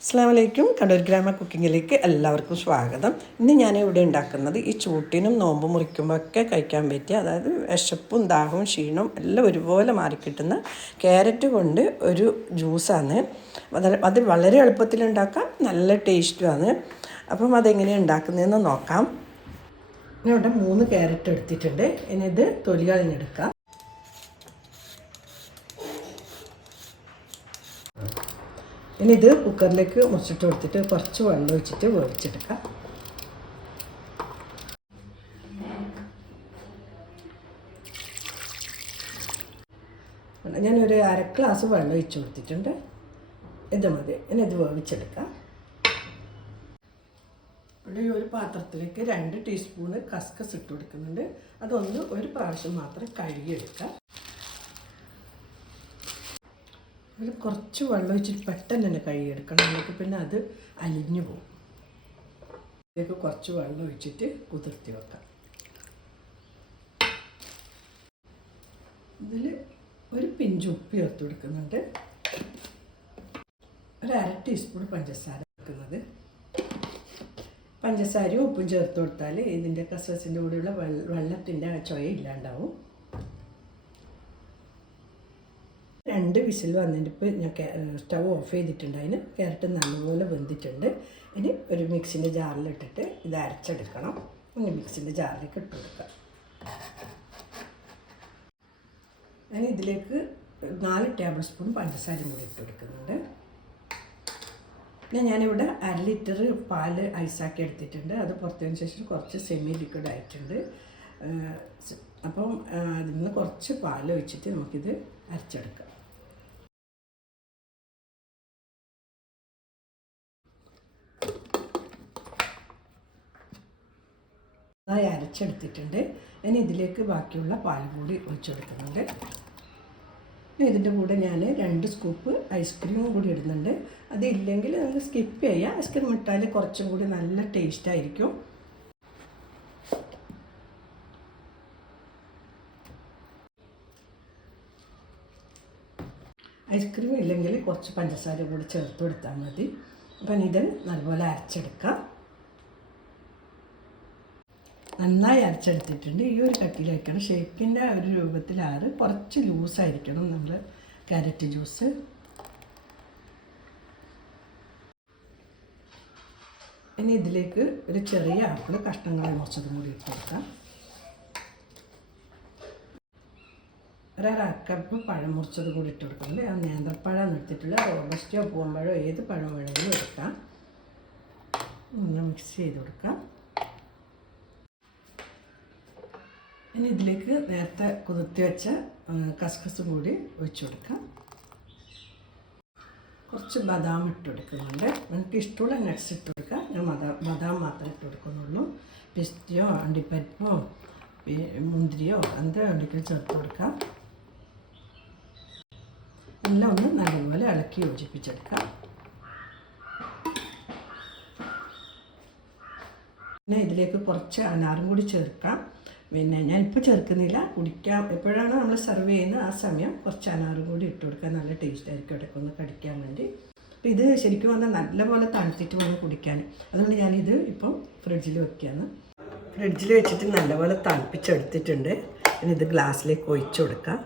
അസ്സലാമു അലൈക്കും. കണ്ണൂർ ഗ്രാമ കുക്കിങ്ങിലേക്ക് എല്ലാവർക്കും സ്വാഗതം. ഇന്ന് ഞാൻ ഇവിടെ ഉണ്ടാക്കുന്നത് ഈ ചൂട്ടിനും നോമ്പ് മുറിക്കുമ്പോഴൊക്കെ കഴിക്കാൻ പറ്റിയ, അതായത് വിശപ്പും ദാഹവും ക്ഷീണവും എല്ലാം ഒരുപോലെ മാറിക്കിട്ടുന്ന ക്യാരറ്റ് കൊണ്ട് ഒരു ജ്യൂസാണ്. അത് വളരെ എളുപ്പത്തിലുണ്ടാക്കാം, നല്ല ടേസ്റ്റുമാണ്. അപ്പം അതെങ്ങനെയാണ് ഉണ്ടാക്കുന്നതെന്ന് നോക്കാം. ഞാൻ ഇവിടെ 3 ക്യാരറ്റ് എടുത്തിട്ടുണ്ട്. ഇനി ഇത് തൊലി കളഞ്ഞെടുക്കാം. ഇനി ഇത് കുക്കറിലേക്ക് മുറിച്ചിട്ട് കൊടുത്തിട്ട് കുറച്ച് വെള്ളം ഒഴിച്ചിട്ട് വേവിച്ചെടുക്കാം. ഞാനൊരു 1/2 ഗ്ലാസ് വെള്ളം ഒഴിച്ച് കൊടുത്തിട്ടുണ്ട്. ഇത് മതി. ഇനി ഇത് വേവിച്ചെടുക്കാം. ഇവിടെ ഒരു പാത്രത്തിലേക്ക് 2 ടീസ്പൂണ് കസ്കസ് ഇട്ട് കൊടുക്കുന്നുണ്ട്. അതൊന്ന് ഒരു പ്രാവശ്യം മാത്രം കഴുകിയെടുക്കാം. അതിൽ കുറച്ച് വെള്ളം ഒഴിച്ചിട്ട് പെട്ടെന്ന് തന്നെ കഴുകിയെടുക്കണം. നമുക്ക് പിന്നെ അത് അലിഞ്ഞു പോകും. ഇതിലേക്ക് കുറച്ച് വെള്ളം ഒഴിച്ചിട്ട് കുതിർത്തി വെക്കാം. ഇതിൽ ഒരു പിഞ്ച് ഉപ്പ് ചേർത്ത് കൊടുക്കുന്നുണ്ട്. ഒരു 1/2 ടീസ്പൂൺ പഞ്ചസാര വെക്കുന്നത്. പഞ്ചസാരയും ഉപ്പും ചേർത്ത് കൊടുത്താൽ ഇതിൻ്റെ കസസിൻ്റെ കൂടെയുള്ള വെള്ളത്തിൻ്റെ ചുവ ഇല്ലാണ്ടാവും. 2 വിസിൽ വന്നിട്ട് ഇപ്പോൾ ഞാൻ സ്റ്റൗ ഓഫ് ചെയ്തിട്ടുണ്ട്. അതിന് ക്യാരറ്റ് നല്ലപോലെ വെന്തിട്ടുണ്ട്. ഇനി ഒരു മിക്സിൻ്റെ ജാറിലിട്ടിട്ട് ഇത് അരച്ചെടുക്കണം. ഇനി മിക്സിൻ്റെ ജാറിലേക്ക് ഇട്ട് കൊടുക്കാം. ഞാൻ ഇതിലേക്ക് 4 ടേബിൾ സ്പൂൺ പഞ്ചസാരയും കൂടി ഇട്ട് കൊടുക്കുന്നുണ്ട്. പിന്നെ ഞാനിവിടെ 1/2 ലിറ്റർ പാല് ഐസാക്കി എടുത്തിട്ടുണ്ട്. അത് പുറത്തതിന് ശേഷം കുറച്ച് സെമി ലിക്വിഡ് ആയിട്ടുണ്ട്. അപ്പം അതിൽ നിന്ന് കുറച്ച് പാൽ ഒഴിച്ചിട്ട് നമുക്കിത് അരച്ചെടുക്കാം. നന്നായി അരച്ചെടുത്തിട്ടുണ്ട്. ഇനി ഇതിലേക്ക് ബാക്കിയുള്ള പാൽ കൂടി ഒഴിച്ചു കൊടുക്കുന്നുണ്ട്. ഇതിൻ്റെ കൂടെ ഞാൻ 2 സ്കൂപ്പ് ഐസ്ക്രീമും കൂടി ഇടുന്നുണ്ട്. അതില്ലെങ്കിൽ നമുക്ക് സ്കിപ്പ് ചെയ്യാം. ഐസ്ക്രീം ഇട്ടാൽ കുറച്ചും കൂടി നല്ല ടേസ്റ്റായിരിക്കും. ഐസ്ക്രീം ഇല്ലെങ്കിൽ കുറച്ച് പഞ്ചസാര കൂടി ചേർത്ത് കൊടുത്താൽ മതി. അപ്പം ഇത് നല്ലപോലെ അരച്ചെടുക്കാം. നന്നായി അരച്ചെടുത്തിട്ടുണ്ട്. ഈ ഒരു കട്ടിയിൽ വയ്ക്കണം. ഷേക്കിൻ്റെ ഒരു രൂപത്തിലാണ്. കുറച്ച് ലൂസായിരിക്കണം നമ്മൾ ക്യാരറ്റ് ജ്യൂസ്. ഇനി ഇതിലേക്ക് ഒരു ചെറിയ ആപ്പിൾ കഷ്ണങ്ങളെ മുറിച്ചതും കൂടി ഇട്ട് കൊടുക്കാം. ഒരു 1/2 കപ്പ് പഴം മുറിച്ചത് കൂടി ഇട്ട് കൊടുക്കുന്നുണ്ട്. ആ നേന്ത്രപ്പഴം എടുത്തിട്ടുള്ള റോബസ്റ്റോ പൂവമ്പഴോ ഏത് പഴം വേണമെങ്കിലും എടുക്കാം. ഒന്ന് മിക്സ് ചെയ്ത് കൊടുക്കാം. ഇനി ഇതിലേക്ക് നേരത്തെ കുതിർത്തി വെച്ച കസ്കസും കൂടി ഒഴിച്ചു കൊടുക്കാം. കുറച്ച് ബദാം ഇട്ട് കൊടുക്കുന്നുണ്ട്. നമുക്ക് ഇഷ്ടമുള്ള നട്ട്സ് ഇട്ട് കൊടുക്കാം. ഞാൻ ബദാം മാത്രമേ ഇട്ട് കൊടുക്കുന്നുള്ളൂ. പിസ്തയോ അണ്ടിപ്പരിപ്പോ മുന്തിരിയോ എന്താ വേണ്ടെങ്കിലും ചേർത്ത് കൊടുക്കാം. എല്ലാം ഒന്ന് നല്ലപോലെ ഇളക്കി യോജിപ്പിച്ചെടുക്കാം. പിന്നെ ഇതിലേക്ക് കുറച്ച് അനാറും കൂടി ചേർക്കാം. പിന്നെ ഞാനിപ്പോൾ ചേർക്കുന്നില്ല. കുടിക്കാം എപ്പോഴാണ് നമ്മൾ സെർവ് ചെയ്യുന്നത് ആ സമയം കുറച്ച് അനാറും കൂടി ഇട്ട് കൊടുക്കാൻ നല്ല ടേസ്റ്റ് ആയിരിക്കും ഇടയ്ക്ക് ഒന്ന് കടിക്കാൻ വേണ്ടി. അപ്പോൾ ഇത് ശരിക്കും പറഞ്ഞാൽ നല്ലപോലെ തണുത്തിട്ട് വേണം കുടിക്കാൻ. അതുകൊണ്ട് ഞാനിത് ഇപ്പം ഫ്രിഡ്ജിൽ വെക്കുകയാണ്. ഫ്രിഡ്ജിൽ വെച്ചിട്ട് നല്ലപോലെ തണുപ്പിച്ചെടുത്തിട്ടുണ്ട്. ഇനി ഇത് ഗ്ലാസ്സിലേക്ക് ഒഴിച്ചു കൊടുക്കാം.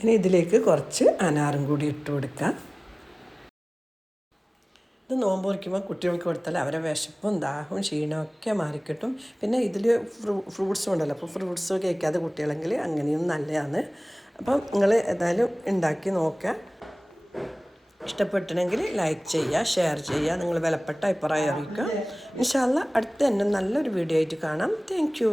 ഇനി ഇതിലേക്ക് കുറച്ച് അനാറും കൂടി ഇട്ട് കൊടുക്കാം. ഇത് നോമ്പ് മുറിക്കുമ്പോൾ കുട്ടികൾക്ക് കൊടുത്താൽ അവരെ വിശപ്പും ദാഹവും ക്ഷീണമൊക്കെ മാറിക്കിട്ടും. പിന്നെ ഇതിൽ ഫ്രൂട്ട്സും ഉണ്ടല്ലോ. അപ്പോൾ ഫ്രൂട്ട്സ് കഴിക്കാതെ കുട്ടികളെങ്കിൽ അങ്ങനെയും നല്ലതാണ്. അപ്പം നിങ്ങൾ ഏതായാലും ഉണ്ടാക്കി നോക്കുക. ഇഷ്ടപ്പെട്ടിട്ടുണ്ടെങ്കിൽ ലൈക്ക് ചെയ്യുക, ഷെയർ ചെയ്യുക, നിങ്ങൾ വിലപ്പെട്ട അഭിപ്രായം അറിയിക്കുക. ഇൻഷാ അല്ലാഹ് അടുത്ത തന്നെ നല്ലൊരു വീഡിയോ ആയിട്ട് കാണാം. Thank you.